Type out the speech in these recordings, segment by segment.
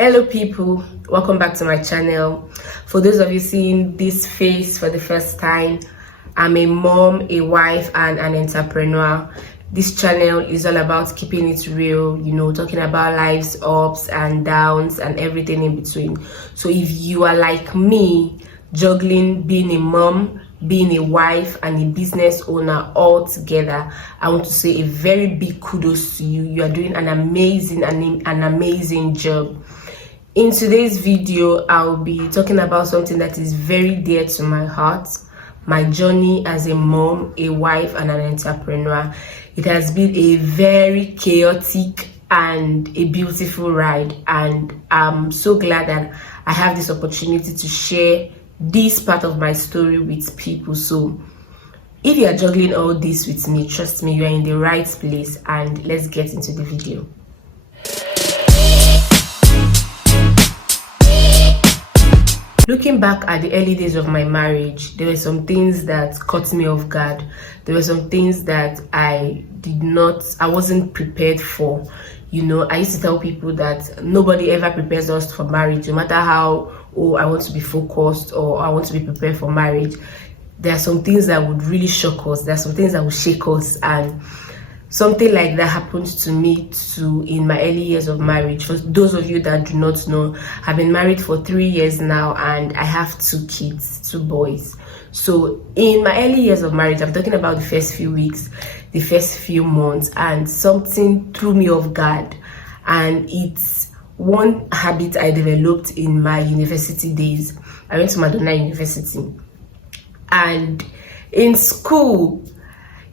Hello people, welcome back to my channel. For those of you seeing this face for the first time, I'm a mom, a wife, and an entrepreneur. This channel is all about keeping it real, talking about life's ups and downs and everything in between. So if you are like me, juggling being a mom, being a wife, and a business owner all together, I want to say a very big kudos to you. You are doing an amazing job. In today's video, I'll be talking about something that is very dear to my heart, my journey as a mom, a wife, and an entrepreneur. It has been a very chaotic and a beautiful ride, and I'm so glad that I have this opportunity to share this part of my story with people. So if you are juggling all this with me, trust me, you are in the right place, and let's get into the video. Looking back at the early days of my marriage, there were some things that caught me off guard. There were some things that I wasn't prepared for. I used to tell people that nobody ever prepares us for marriage, no matter how, I want to be focused or I want to be prepared for marriage. There are some things that would really shock us. There are some things that would shake us, and something like that happened to me too in my early years of marriage. For those of you that do not know, I've been married for 3 years now, and I have 2 kids, 2 boys. So in my early years of marriage, I'm talking about the first few weeks, the first few months, and something threw me off guard. And it's one habit I developed in my university days. I went to Madonna University, and in school,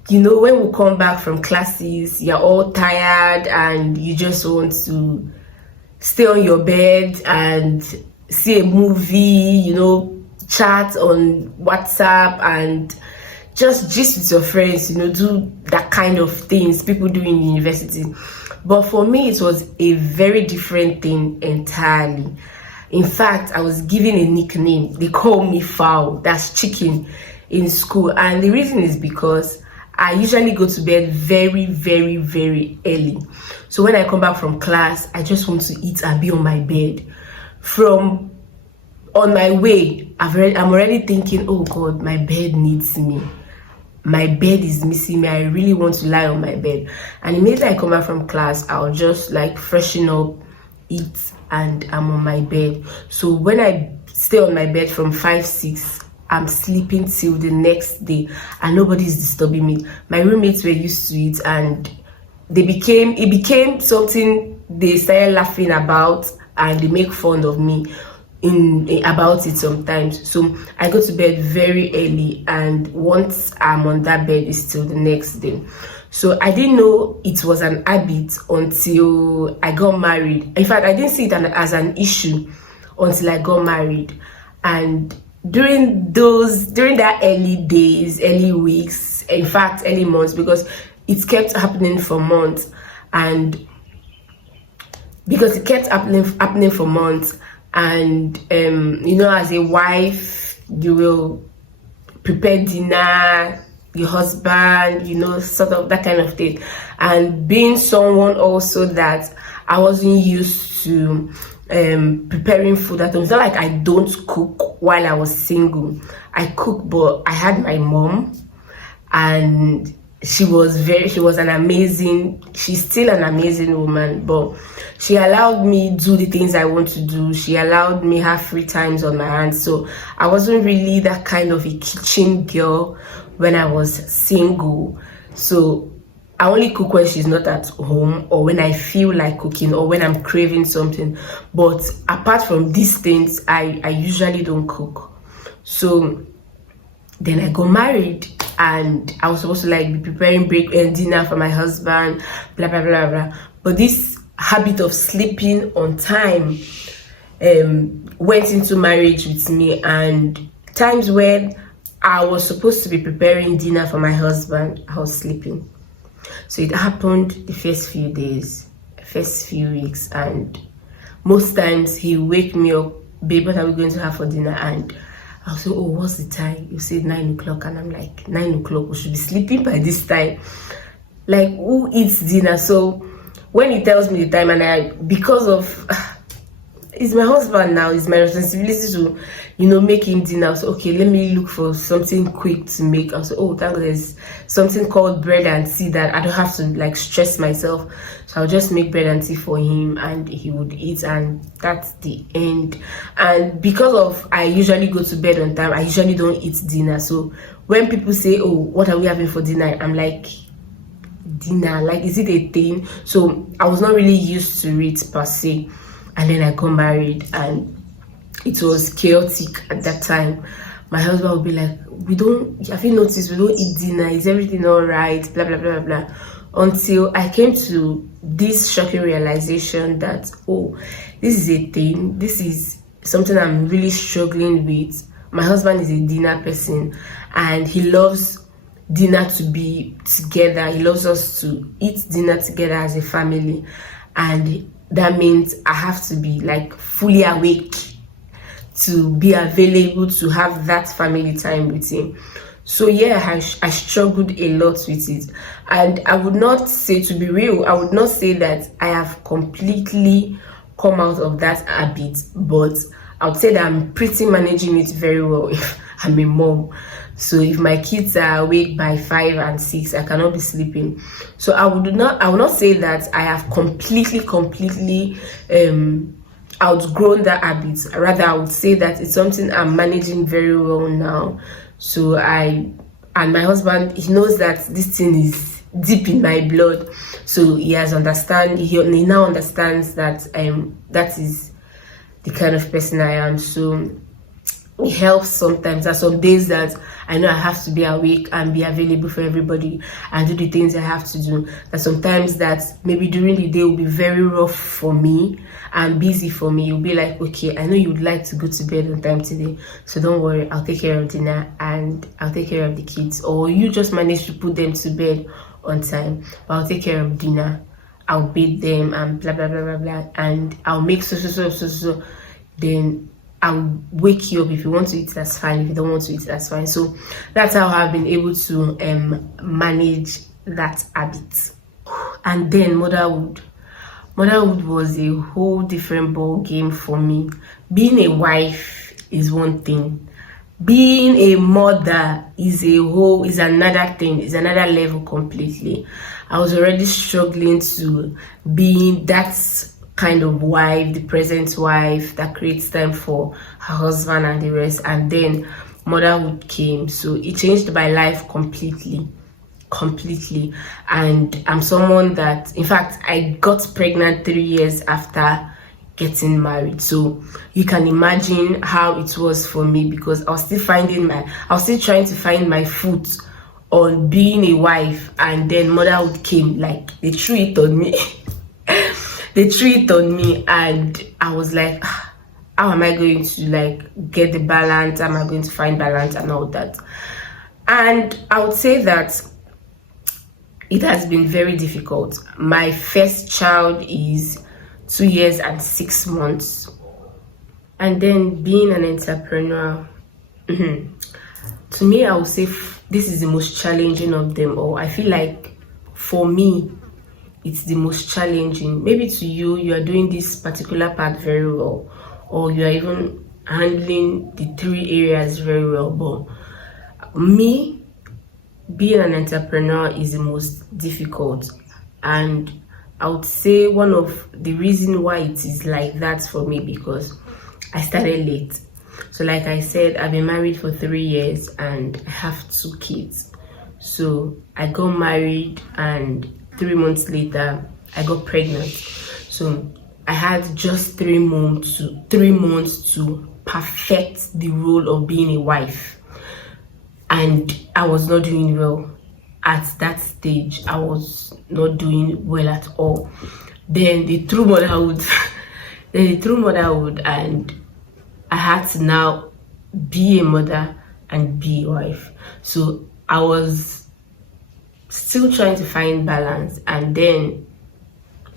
when we come back from classes, you're all tired and you just want to stay on your bed and see a movie, chat on WhatsApp and just gist with your friends, do that kind of things people do in university. But for me, it was a very different thing entirely. In fact, I was given a nickname. They call me Fowl, that's chicken, in school. And the reason is because I usually go to bed very, very, very early. So when I come back from class, I just want to eat and be on my bed. On my way, I'm already thinking, oh God, my bed needs me. My bed is missing me. I really want to lie on my bed. And immediately I come back from class, I'll just freshen up, eat, and I'm on my bed. So when I stay on my bed from 5, 6, I'm sleeping till the next day, and nobody's disturbing me. My roommates were used to it, and it became something they started laughing about, and they make fun of me about it sometimes. So I go to bed very early, and once I'm on that bed, it's till the next day. So I didn't know it was an habit until I got married. In fact, I didn't see it as an issue until I got married. And during that early days, early weeks, in fact early months, because it kept happening for months, and as a wife, you will prepare dinner, your husband, sort of that kind of thing. And being someone also that I wasn't used to preparing food at home. It's not like I don't cook while I was single. I cook, but I had my mom, and she's still an amazing woman, but she allowed me do the things I want to do. She allowed me have free times on my hands. So I wasn't really that kind of a kitchen girl when I was single. So I only cook when she's not at home, or when I feel like cooking, or when I'm craving something. But apart from these things, I usually don't cook. So then I got married, and I was supposed to be preparing dinner for my husband, blah blah blah blah. But this habit of sleeping on time went into marriage with me, and times when I was supposed to be preparing dinner for my husband, I was sleeping. So it happened the first few days, first few weeks, and most times he wake me up, babe, what are we going to have for dinner? And I'll say, oh, what's the time? You said 9 o'clock, and I'm like, 9 o'clock, we should be sleeping by this time. Who eats dinner? So when he tells me the time, and because of it's my husband now. It's my responsibility to, make him dinner. So okay, let me look for something quick to make. I was like, oh, thank God there's something called bread and tea that I don't have to like stress myself. So I'll just make bread and tea for him and he would eat, and that's the end. And because of I usually go to bed on time, I usually don't eat dinner. So when people say, oh, what are we having for dinner? I'm like, dinner, like, is it a thing? So I was not really used to it per se. And then I got married and it was chaotic at that time. My husband would be like, have you noticed we don't eat dinner? Is everything all right? Blah, blah, blah, blah. Until I came to this shocking realization that, oh, this is a thing. This is something I'm really struggling with. My husband is a dinner person and he loves dinner to be together. He loves us to eat dinner together as a family. And that means I have to be like fully awake to be available to have that family time with him. So yeah, I struggled a lot with it. And I would not say, to be real, I would not say that I have completely come out of that habit, but I would say that I'm pretty managing it very well if I'm a mom. So if my kids are awake by 5 and 6, I cannot be sleeping. So I will not say that I have completely outgrown that habit. Rather, I would say that it's something I'm managing very well now. So and my husband, he knows that this thing is deep in my blood. So he now understands that that is the kind of person I am. So it helps sometimes. There's some days that I know I have to be awake and be available for everybody and do the things I have to do. That sometimes that maybe during the day will be very rough for me and busy for me. You'll be like, okay, I know you would like to go to bed on time today, so don't worry, I'll take care of dinner and I'll take care of the kids. Or you just manage to put them to bed on time, but I'll take care of dinner. I'll bathe them and blah blah blah blah blah, and I'll make so. Then I'll wake you up. If you want to eat, that's fine. If you don't want to eat, that's fine. So that's how I've been able to manage that habit. And then motherhood was a whole different ball game for me. Being a wife is one thing. Being a mother is another thing. Is another level completely. I was already struggling to being that kind of wife, the present wife that creates time for her husband and the rest, and then motherhood came. So it changed my life completely. And I'm someone that, in fact, I got pregnant 3 years after getting married. So you can imagine how it was for me, because I was still trying to find my foot on being a wife, and then motherhood came. Like, they threw it on me. And I was like, how am I going to like get the balance? How am I going to find balance and all that? And I would say that it has been very difficult. My first child is 2 years and 6 months. And then being an entrepreneur, to me, I would say this is the most challenging of them all. I feel like for me, it's the most challenging. Maybe to you, you are doing this particular part very well, or you are even handling the 3 areas very well. But me, being an entrepreneur is the most difficult. And I would say one of the reasons why it is like that for me, because I started late. So like I said, I've been married for 3 years and I have 2 kids. So I got married and 3 months later, I got pregnant. So I had just 3 months to perfect the role of being a wife. And I was not doing well at that stage. I was not doing well at all. Then they threw motherhood. And I had to now be a mother and be a wife. So I was still trying to find balance, and then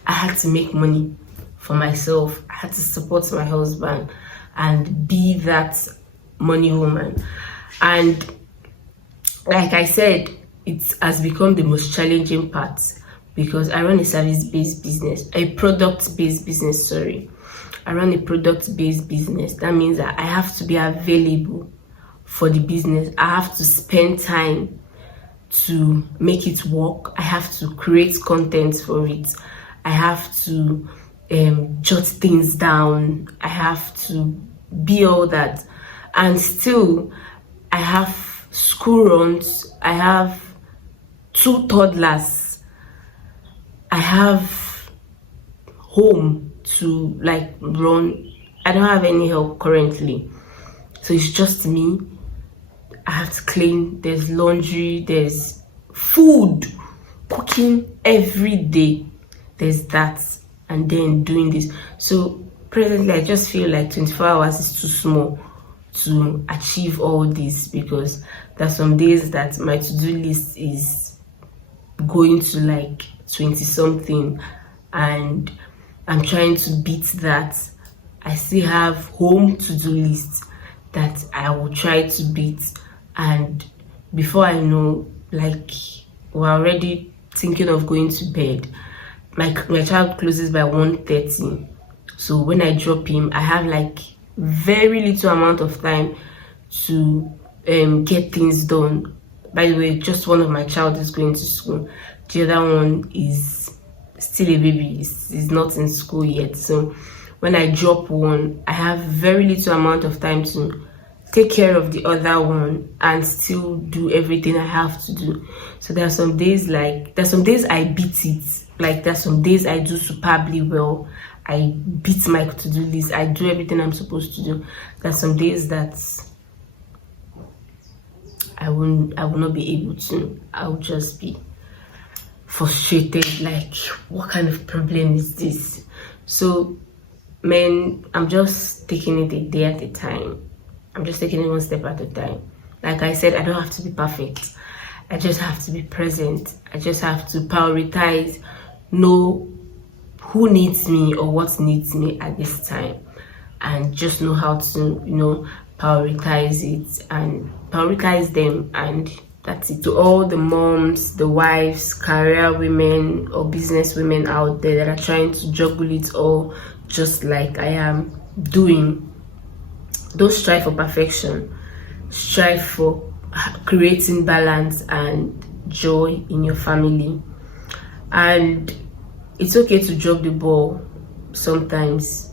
I had to make money for myself. I had to support my husband and be that money woman. And like I said, it has become the most challenging part, because I run a product-based business, I run a product-based business. That means that I have to be available for the business. I have to spend time to make it work. I have to create content for it. I have to jot things down. I have to be all that. And still, I have school runs. I have 2 toddlers. I have home to like run. I don't have any help currently. So it's just me. I have to clean, there's laundry, there's food, cooking every day. There's that, and then doing this. So presently, I just feel like 24 hours is too small to achieve all this, because there's some days that my to-do list is going to like 20 something, and I'm trying to beat that. I still have home to-do lists that I will try to beat, and before I know, like, we're already thinking of going to bed. My child closes by 1:30, so when I drop him, I have like very little amount of time to get things done. By the way, just one of my child is going to school. The other one is still a baby, is not in school yet. So when I drop one, I have very little amount of time to take care of the other one and still do everything I have to do. So there's some days I beat it. Like there's some days I do superbly well. I beat my to-do list. I do everything I'm supposed to do. There's some days that I will not be able to. I'll just be frustrated, like, what kind of problem is this? So man, I'm just taking it a day at a time. I'm just taking it one step at a time. Like I said, I don't have to be perfect. I just have to be present. I just have to prioritize, know who needs me or what needs me at this time, and just know how to, prioritize it and prioritize them. And that's it. To all the moms, the wives, career women or business women out there that are trying to juggle it all just like I am doing, don't strive for perfection. Strive for creating balance and joy in your family. And it's okay to drop the ball sometimes,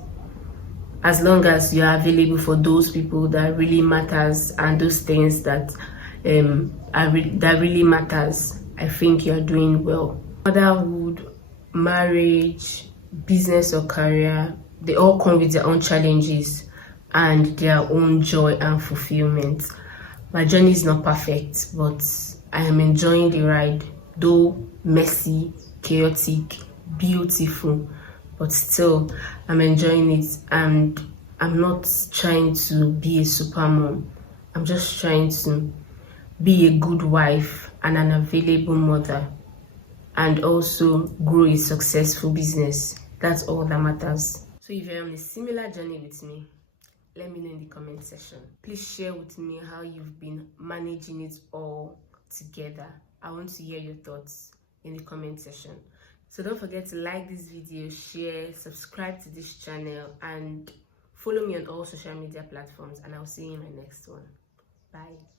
as long as you are available for those people that really matters and those things that that really matters. I think you're doing well. Motherhood, marriage, business or career, they all come with their own challenges and their own joy and fulfillment. My journey is not perfect, but I am enjoying the ride, though messy, chaotic, beautiful, but still I'm enjoying it. And I'm not trying to be a super mom. I'm just trying to be a good wife and an available mother, and also grow a successful business. That's all that matters. So if you're on a similar journey with me, let me know in the comment section. Please share with me how you've been managing it all together. I want to hear your thoughts in the comment section. So don't forget to like this video, share, subscribe to this channel, and follow me on all social media platforms. And I'll see you in my next one. Bye.